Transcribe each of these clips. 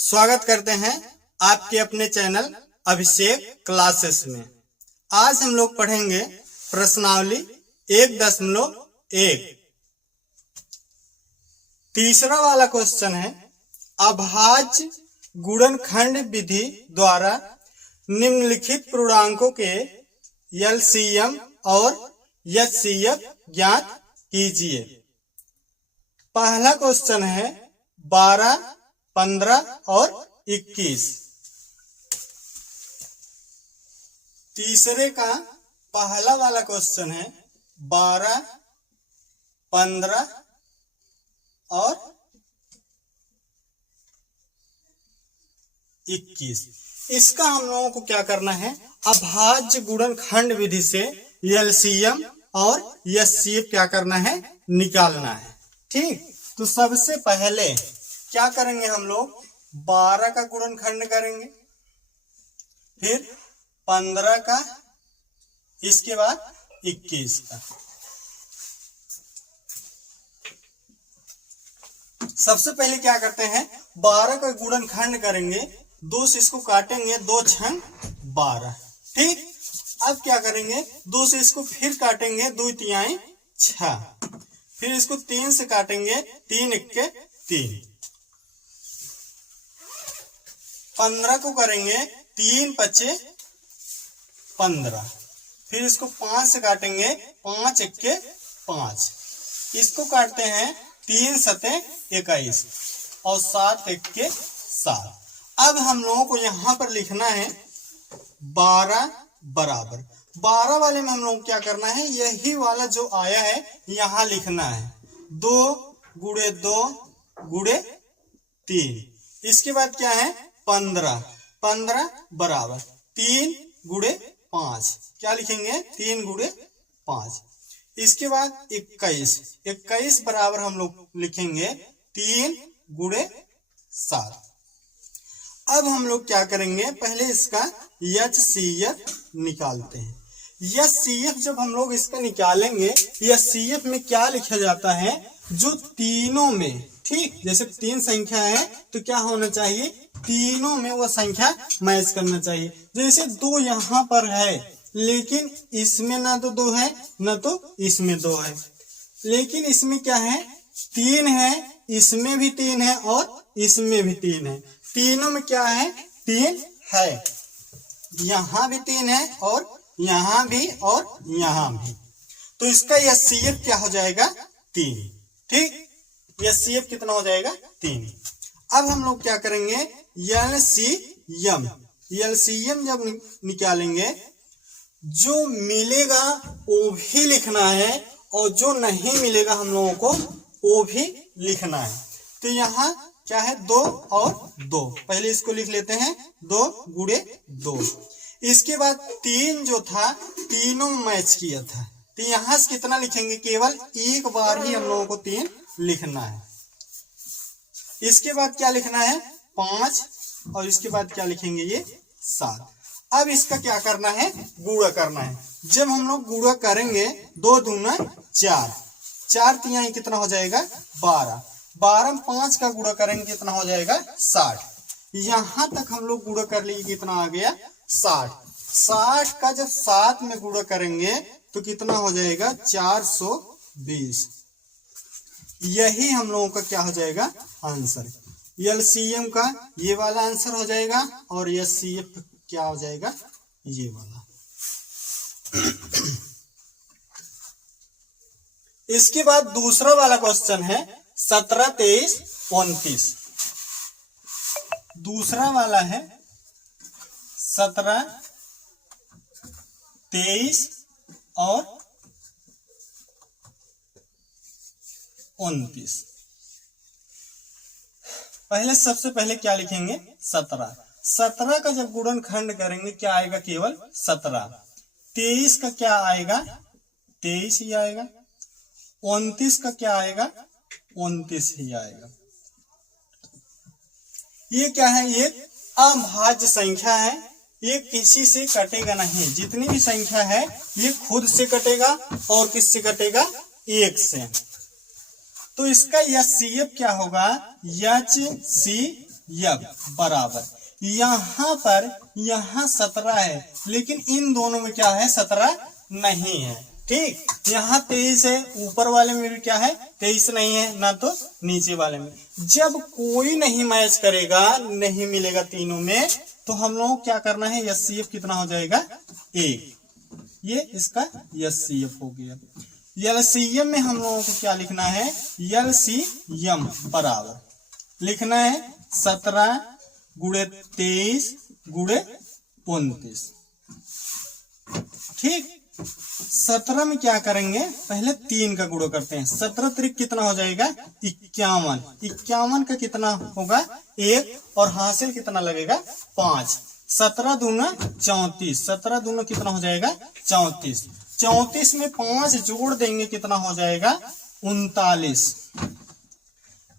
स्वागत करते हैं आपके अपने चैनल अभिषेक क्लासेस में। आज हम लोग पढ़ेंगे प्रश्नावली 1.1। तीसरा वाला क्वेश्चन है, अभाज्य गुणनखंड विधि द्वारा निम्नलिखित पूर्णांकों के एलसीएम और एचसीएफ ज्ञात कीजिए। पहला क्वेश्चन है 12, 15 और 21। तीसरे का पहला वाला क्वेश्चन है 12, 15 और 21। इसका हम लोगों को क्या करना है, अभाज्य गुणनखंड विधि से एलसीएम और एचसीएफ क्या करना है, निकालना है। ठीक, तो सबसे पहले क्या करेंगे हम लोग, 12 का गुणनखंड करेंगे, फिर 15 का, इसके बाद 21 का। सबसे पहले क्या करते हैं, 12 का गुणनखंड करेंगे, 2 से इसको काटेंगे, 2 छंग 12। ठीक, अब क्या करेंगे, 2 से इसको फिर काटेंगे, 2 तिहाई 6, फिर इसको 3 से काटेंगे, 3 एक्के 3। 15 को करेंगे, 3 पचे 15, फिर इसको 5 से काटेंगे, 5 एक्के 5। इसको काटते हैं, 3 सते 21 और 7 एक्के 7। अब हम लोगों को यहां पर लिखना है 12 बराबर 12 वाले में हम लोग क्या करना है, यही वाला जो आया है यहां लिखना है, 2 गुणे 2 गुणे 3। इसके बाद क्या है 15, 15 बराबर 3 गुणे 5, क्या लिखेंगे 3 गुणे 5। इसके बाद 21, 21 बराबर हम लोग लिखेंगे 3 गुणे 7। अब हम लोग क्या करेंगे, पहले इसका एचसीएफ निकालते हैं। एचसीएफ जब हम लोग इसका निकालेंगे, एचसीएफ में क्या लिखा जाता है, जो तीनों में, ठीक, जैसे 3 संख्या है तो क्या होना चाहिए, तीनों में वो संख्या मैच करना चाहिए। जैसे 2 यहाँ पर है, लेकिन इसमें ना तो 2 है ना तो इसमें 2 है, लेकिन इसमें क्या है 3 है, इसमें भी 3 है और इसमें भी 3 है। तीनों में क्या है, 3 है, यहां भी 3 है और यहां भी और यहां भी। तो इसका एचसीएफ क्या हो जाएगा, 3। ठीक, एचसीएफ कितना हो जाएगा, 3। अब हम लोग क्या करेंगे, एलसीएम, एलसीएम जब निकालेंगे, जो मिलेगा वो भी लिखना है और जो नहीं मिलेगा हम लोगों को वो भी लिखना है। तो यहाँ क्या है, 2 और 2, पहले इसको लिख लेते हैं, 2 गुणे 2। इसके बाद 3 जो था, तीनों मैच किया था, तो यहां से कितना लिखेंगे, केवल एक बार ही हम लोगों को 3 लिखना है। इसके बाद क्या लिखना है, 5, और इसके बाद क्या लिखेंगे, ये 7। अब इसका क्या करना है, गुणा करना है। जब हम लोग गुणा करेंगे, 2 दूना 4, 4 तिहाई कितना हो जाएगा, 12, 12 में 5 का गुणा करेंगे कितना हो जाएगा, 60। यहां तक हम लोग गुणा कर लिए, कितना आ गया, 60। 60 का जब 7 में गुणा करेंगे तो कितना हो जाएगा, 420। यही हम लोगों का क्या हो जाएगा, आंसर। एलसीएम का ये वाला आंसर हो जाएगा और एचसीएफ क्या हो जाएगा, ये वाला। इसके बाद दूसरा वाला क्वेश्चन है 17, 23, 29। दूसरा वाला है 17, 23 और 29। पहले सबसे पहले क्या लिखेंगे, 17। 17 का जब गुणनखंड करेंगे क्या आएगा, केवल 17। 23 का क्या आएगा, 23 ही आएगा। 29 का क्या आएगा, 29 ही आएगा। ये क्या है, ये अभाज्य संख्या है, ये किसी से कटेगा नहीं। जितनी भी संख्या है ये खुद से कटेगा और किससे कटेगा, 1 से। तो इसका एचसीएफ क्या होगा, एच सी यब बराबर, यहाँ पर यहाँ 17 है, लेकिन इन दोनों में क्या है 17 नहीं है। ठीक, यहाँ 23 है, ऊपर वाले में भी क्या है 23 नहीं है, ना तो नीचे वाले में। जब कोई नहीं मैच करेगा, नहीं मिलेगा तीनों में, तो हम लोगों को क्या करना है, एचसीएफ कितना हो जाएगा 1। ये इसका एचसीएफ हो गया। एलसीएम में हम लोगों को क्या लिखना है, एलसीएम बराबर लिखना है 17 गुणे 23 गुणे 29। ठीक, 17 में क्या करेंगे, पहले 3 का गुणा करते हैं। 17 त्रिक कितना हो जाएगा 51। 51 का कितना होगा 1 और हासिल कितना लगेगा 5। 17 दूना 34, 17 दूना कितना हो जाएगा 34। 34 में 5 जोड़ देंगे कितना हो जाएगा 39।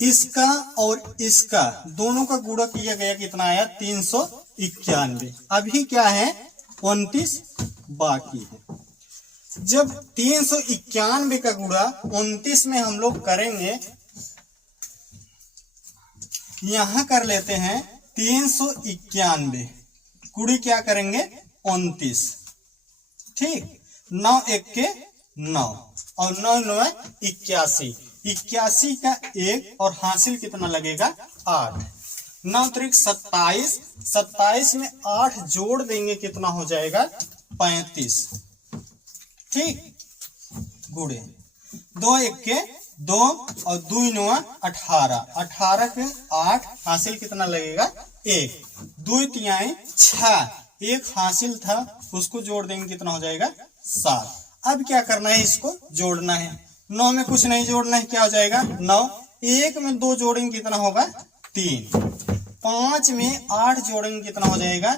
इसका और इसका दोनों का गुणा किया गया कितना आया 391। अभी क्या है 29 बाकी है। जब 391 का गुणा 29 में हम लोग करेंगे, यहां कर लेते हैं 391 गुणी क्या करेंगे 29। ठीक, 9 1 के 9 और 9 9 81। 81 का 1 और हासिल कितना लगेगा 8। 9 त्रिक 27, 27 में 8 जोड़ देंगे कितना हो जाएगा 35। ठीक, गुणे 2 1 के 2 और 2 9 18, 18 के 8 हासिल कितना लगेगा 1। 2 3 6, 1 हासिल था उसको जोड़ देंगे कितना हो जाएगा 7। अब क्या करना है, इसको जोड़ना है। 9 में कुछ नहीं जोड़ना है, क्या हो जाएगा 9। 1 में 2 जोड़ेंगे कितना होगा 3। 5 में 8 जोड़ेंगे कितना हो जाएगा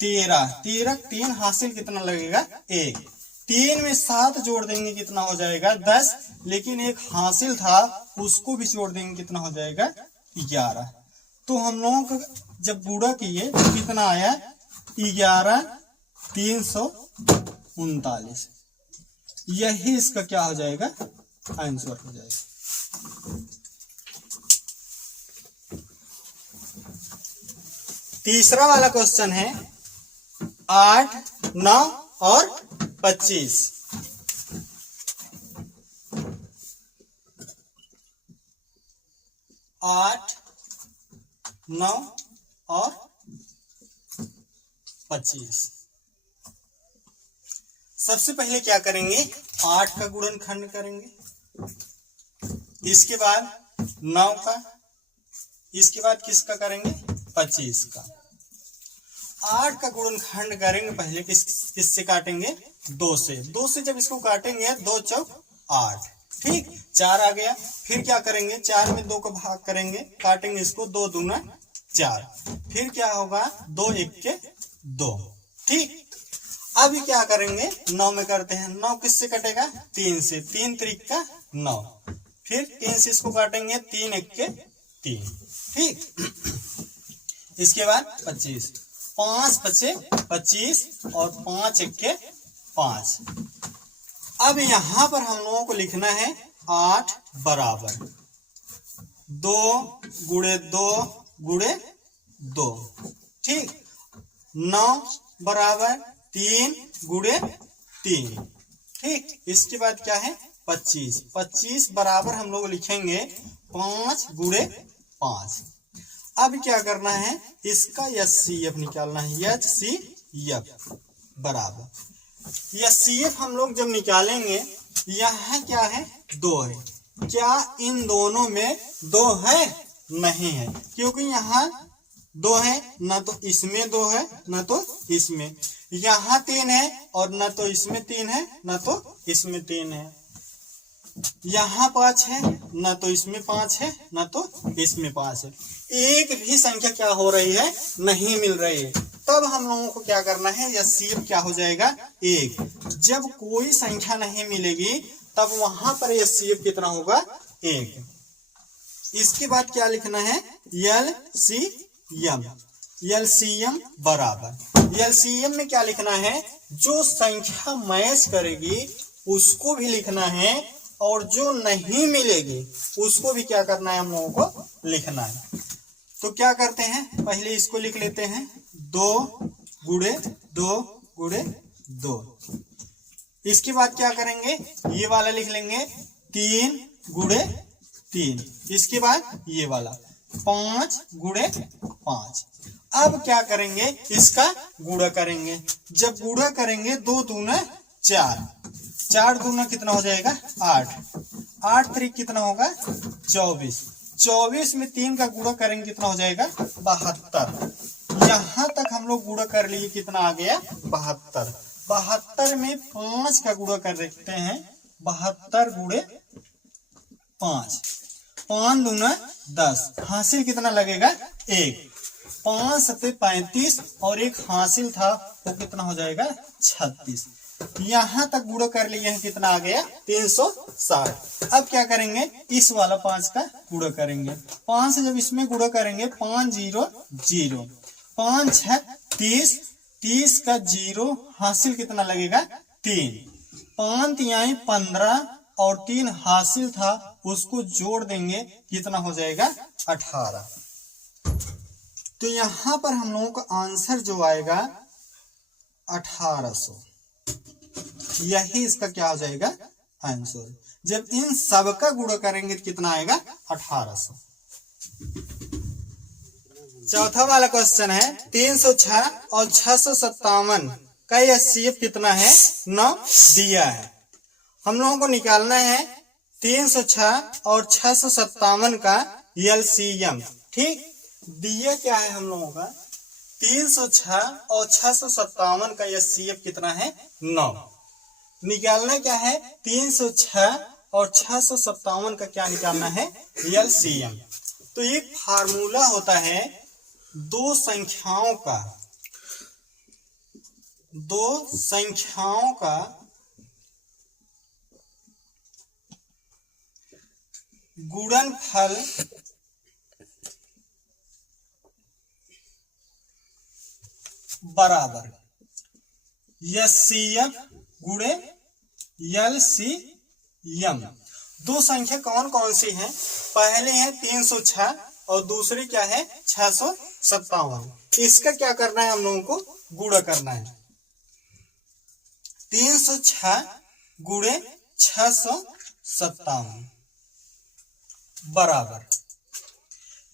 13। 13 3 हासिल कितना लगेगा 1। 3 में 7 जोड़ देंगे कितना हो जाएगा 10, लेकिन एक हासिल था उसको भी जोड़ देंगे कितना हो जाएगा 11। तो हम लोगों को जब गुणा किए तो कितना आया 11 339। यही इसका क्या हो जाएगा आंसर हो जाएगा। तीसरा वाला क्वेश्चन है 8 9 और 25। 8 9 और 25। सबसे पहले क्या करेंगे 8 का गुणनखंड करेंगे, इसके बाद 9 का, इसके बाद किसका करेंगे 25 का। 8 का गुणनखंड करेंगे, पहले किससे काटेंगे 2 से। 2 से जब इसको काटेंगे 2 चौक 8। ठीक, 4 आ गया। फिर क्या करेंगे 4 में 2 का भाग करेंगे, काटेंगे इसको 2 दूना 4। फिर क्या होगा 2 1 के 2। ठीक, अभी क्या करेंगे 9 में करते हैं। 9 किससे कटेगा 3 से। 3 त्रिक का 9। फिर 3 से इसको काटेंगे 3 1 के 3। ठीक, इसके बाद 25। 5 बचे 25 और 5 1 के 5। अब यहां पर हम लोगों को लिखना है 8 बराबर 2 गुणे 2 गुणे 2। ठीक, 9 बराबर 3 गुणे 3। ठीक, इसके बाद क्या है 25। 25 बराबर हम लोग लिखेंगे 5 गुणे 5। अब क्या करना है इसका एचसीएफ निकालना है। एचसीएफ बराबर एचसीएफ हम लोग जब निकालेंगे, यहाँ क्या है 2 है। क्या इन दोनों में 2 है? नहीं है, क्योंकि यहाँ 2 है, ना तो इसमें 2 है ना तो इसमें। यहाँ 3 है और ना तो इसमें 3 है ना तो इसमें 3 है। यहाँ 5 है, ना तो इसमें 5 है ना तो इसमें 5 है। एक भी संख्या क्या हो रही है नहीं मिल रही है। तब हम लोगों को क्या करना है, एचसीएफ क्या हो जाएगा 1। जब कोई संख्या नहीं मिलेगी तब वहां पर एचसीएफ कितना होगा 1। इसके बाद क्या लिखना है एलसीएम। एलसीएम बराबर एलसीएम में क्या लिखना है, जो संख्या मैच करेगी उसको भी लिखना है और जो नहीं मिलेगी उसको भी क्या करना है हम लोगों को लिखना है। तो क्या करते हैं, पहले इसको लिख लेते हैं 2 गुणे 2 गुणे 2। इसके बाद क्या करेंगे, ये वाला लिख लेंगे 3 गुणे 3। इसके बाद ये वाला 5 गुणे 5। अब क्या करेंगे, इसका गुणा करेंगे। जब गुणा करेंगे 2 दूना 4, 4 दूना कितना हो जाएगा 8, 8 3 कितना होगा 24, 24 में 3 का गुणा करेंगे कितना हो जाएगा 72। यहां तक हम लोग गुणा कर लिए, कितना आ गया 72। 72 में 5 का गुणा कर देते हैं, 72 गुणे 5, 5 दूना 10, हासिल कितना लगेगा 1। 5 सत्ते 35 और एक हासिल था वो कितना हो जाएगा 36। यहां तक गुणा कर लिए हैं, कितना आ गया 360। अब क्या करेंगे, इस वाला 5 का गुणा करेंगे। 5 से जब इसमें गुणा करेंगे 5 0 0, 5 6 30, 30 का 0 हासिल कितना लगेगा 3। 5 तिहाई 15 और 3 हासिल था उसको जोड़ देंगे, कितना हो जाएगा 18। तो यहां पर हम लोगों का आंसर जो आएगा 1800, यही इसका क्या हो जाएगा आंसर। जब इन सब का गुणा करेंगे तो कितना आएगा 1800। चौथा वाला क्वेश्चन है 306 और 657 का एचसीएफ कितना है 9 दिया है। हम लोगों को निकालना है 306 और 657 का एलसीएम। ठीक, दिया क्या है हम लोगों का 306 और 657 का एचसीएफ कितना है 9। निकालना क्या है 306 और 657 का क्या निकालना है एलसीएम। तो एक फार्मूला होता है दो संख्याओं का गुणनफल बराबर एचसीएफ गुणे एलसीएम। दो संख्या कौन कौन सी हैं, पहले है 306 और दूसरी क्या है 657। इसका क्या करना है, हम लोगों को गुणा करना है। 306 गुणे 657 बराबर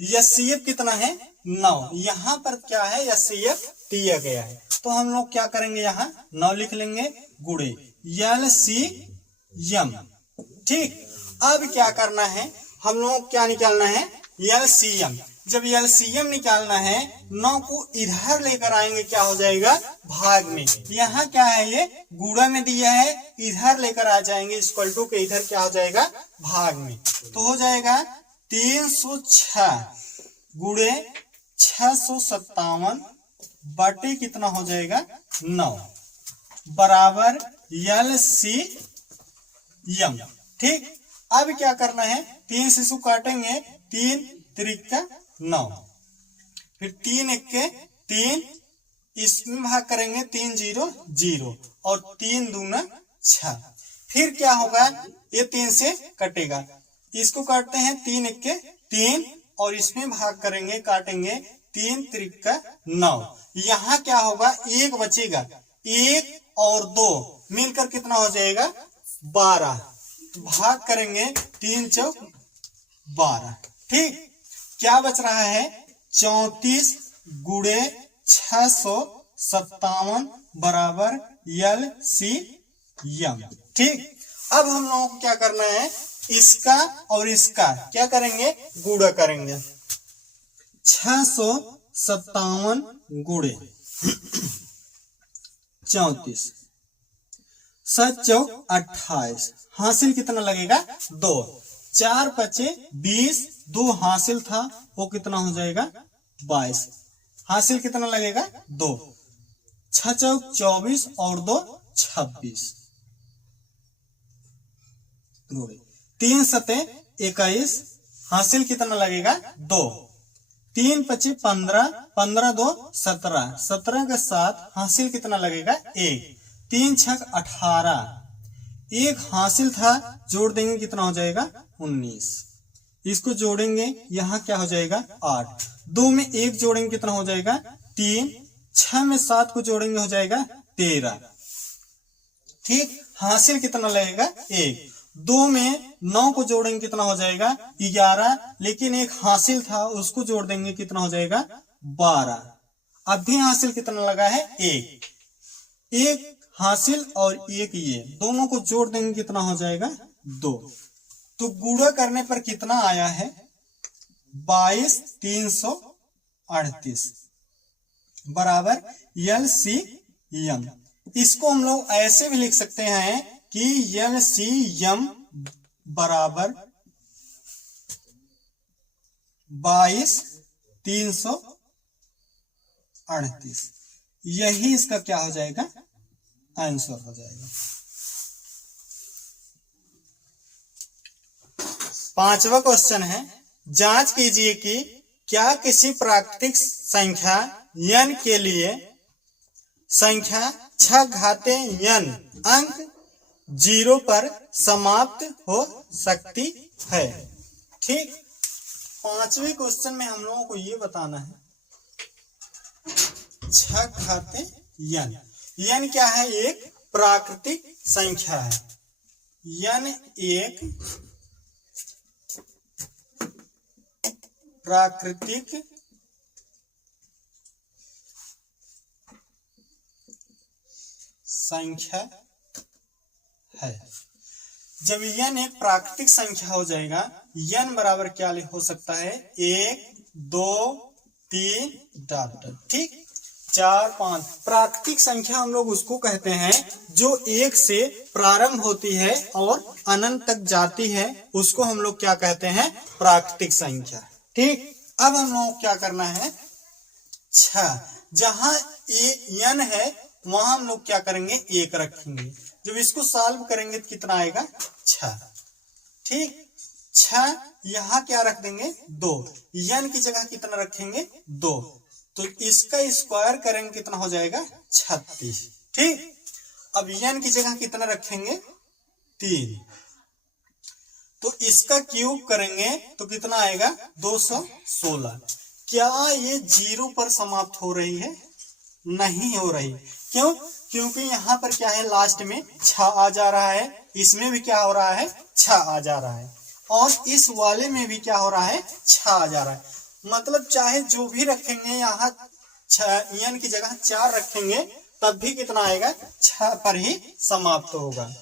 एचसीएफ कितना है 9। यहां पर क्या है एचसीएफ दिया गया है, तो हम लोग क्या करेंगे यहाँ 9 लिख लेंगे गुणे एलसीएम। ठीक, अब क्या करना है, हम लोगों को क्या निकालना है एलसीएम। जब एलसीएम निकालना है 9 को इधर लेकर आएंगे, क्या हो जाएगा भाग में। यहाँ क्या है ये गुणा में दिया है, इधर लेकर आ जाएंगे इक्वल टू के इधर क्या हो जाएगा भाग में। तो हो जाएगा 306 गुणे 657 बटे कितना हो जाएगा 9 बराबर एलसीएम। ठीक, अब क्या करना है 3 से इसको काटेंगे, 3 त्रिका 9, फिर 3 1 के 3, इसमें भाग करेंगे 3 0 0 और 3 दूना 6। फिर क्या होगा, ये 3 से कटेगा, इसको काटते हैं 3 1 के 3 और इसमें भाग करेंगे काटेंगे 3 त्रिका 9। यहाँ क्या होगा, एक बचेगा, 1 और 2 मिलकर कितना हो जाएगा 12। तो भाग करेंगे 3 चौक 12। ठीक, क्या बच रहा है 34 गुणे 657 बराबर एलसीएम। ठीक, अब हम लोगों को क्या करना है, इसका और इसका क्या करेंगे गुणा करेंगे। 657 गुणे 34, 7 चौक 28, हासिल कितना लगेगा 2, 4 5 20, 2 हासिल था वो कितना हो जाएगा 22, हासिल कितना लगेगा 2, 6 चौक 24 और 2 26, 3 सते 21, हासिल कितना लगेगा 2, 3 5 15, 15 2 17, 17 का 7, हासिल कितना लगेगा 1, 3 6 18, एक हासिल था जोड़ देंगे कितना हो जाएगा 19, इसको जोड़ेंगे, यहाँ क्या हो जाएगा 8, 2 में 1 जोड़ेंगे कितना हो जाएगा 3, 6 में 7 को जोड़ेंगे हो जाएगा 13। ठीक, हासिल कितना लगेगा 1, 2 में 9 को जोड़ेंगे कितना हो जाएगा 11, लेकिन एक हासिल था उसको जोड़ देंगे कितना हो जाएगा 12। अब भी हासिल कितना लगा है 1, एक हासिल और एक ये दोनों को जोड़ देंगे कितना हो जाएगा 2। तो गुणा करने पर कितना आया है 22,338 बराबर LCM। इसको हम लोग ऐसे भी लिख सकते हैं कि LCM बराबर 22,338, यही इसका क्या हो जाएगा आंसर हो जाएगा। 5वां क्वेश्चन है, जांच कीजिए कि क्या किसी प्राकृतिक संख्या n के लिए संख्या 6 घाते n अंक 0 पर समाप्त हो सकती है। ठीक, 5वें क्वेश्चन में हम लोगों को ये बताना है 6 घाते n, n क्या है एक प्राकृतिक संख्या है, n एक प्राकृतिक संख्या है। जब n एक प्राकृतिक संख्या हो जाएगा, n बराबर क्या हो सकता है 1 2 3 डॉट, ठीक 4 5। प्राकृतिक संख्या हम लोग उसको कहते हैं जो 1 से प्रारंभ होती है और अनंत तक जाती है, उसको हम लोग क्या कहते हैं प्राकृतिक संख्या। ठीक, अब हम लोग क्या करना है 6, जहां n है वहां हम लोग क्या करेंगे 1 रखेंगे। जब इसको सॉल्व करेंगे तो कितना आएगा 6। ठीक, 6 यहां क्या रख देंगे 2, n की जगह कितना रखेंगे 2, तो इसका स्क्वायर करेंगे कितना हो जाएगा 36। ठीक, अब n की जगह कितना रखेंगे 3, तो इसका क्यूब करेंगे तो कितना आएगा 216। क्या ये 0 पर समाप्त हो रही है? नहीं हो रही। क्यों? क्योंकि यहाँ पर क्या है लास्ट में 6 आ जा रहा है, इसमें भी क्या हो रहा है 6 आ जा रहा है, और इस वाले में भी क्या हो रहा है 6 आ जा रहा है। मतलब चाहे जो भी रखेंगे यहाँ n की जगह 4 रखेंगे तब भी कितना आएगा 6 पर ही समाप्त होगा।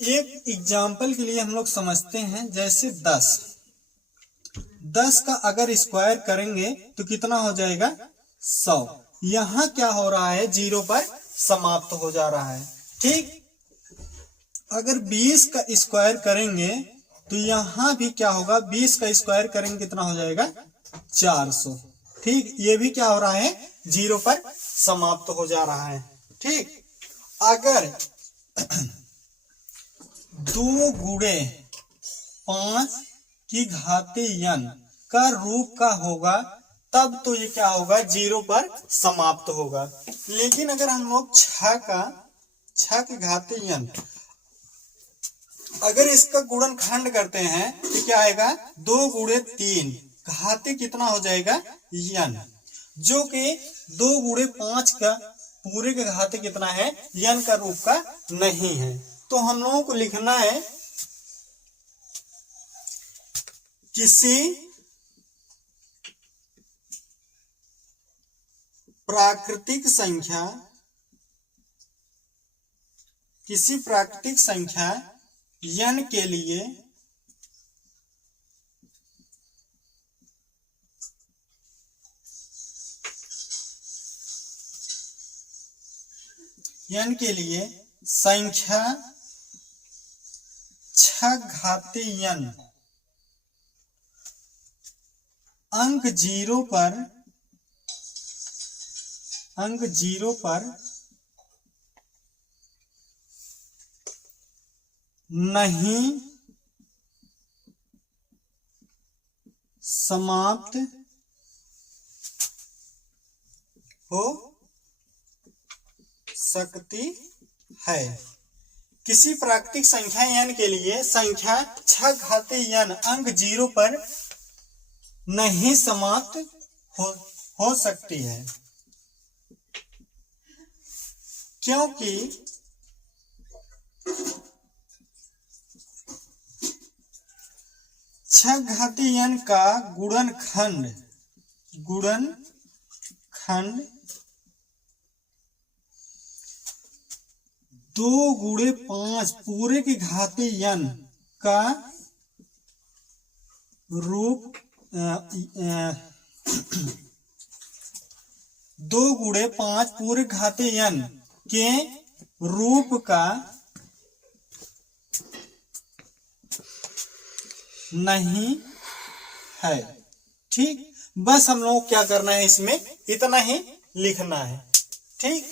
एक एग्जाम्पल के लिए हम लोग समझते हैं, जैसे 10 का अगर स्क्वायर करेंगे तो कितना हो जाएगा 100। यहाँ क्या हो रहा है 0 पर समाप्त हो जा रहा है। ठीक, अगर 20 का स्क्वायर करेंगे तो यहाँ भी क्या होगा 20 का स्क्वायर करेंगे कितना हो जाएगा 400। ठीक, ये भी क्या हो रहा है 0 पर समाप्त हो जा रहा है। ठीक, अगर 2 गुणे 5 की घाते n का रूप का होगा तब तो ये क्या होगा 0 पर समाप्त होगा। लेकिन अगर हम लोग 6 की घाते n अगर इसका गुणनखंड करते हैं तो क्या आएगा 2 गुणे 3 घाते कितना हो जाएगा n, जो कि 2 गुणे 5 का पूरे के घाते कितना है n का रूप का नहीं है। तो हम लोगों को लिखना है किसी प्राकृतिक संख्या n के लिए संख्या 6 घाते n अंक 0 पर नहीं समाप्त हो सकती है। किसी प्राकृतिक संख्या n के लिए संख्या 6 घातीय n अंक 0 पर नहीं समाप्त हो सकती है, क्योंकि छह घातीय n का गुणनखंड 2 गुणे 5 पूरे की घातीय n का रूप 2 गुणे 5 पूरे घातीय n के रूप का नहीं है। ठीक, बस हम लोग क्या करना है, इसमें इतना ही लिखना है। ठीक।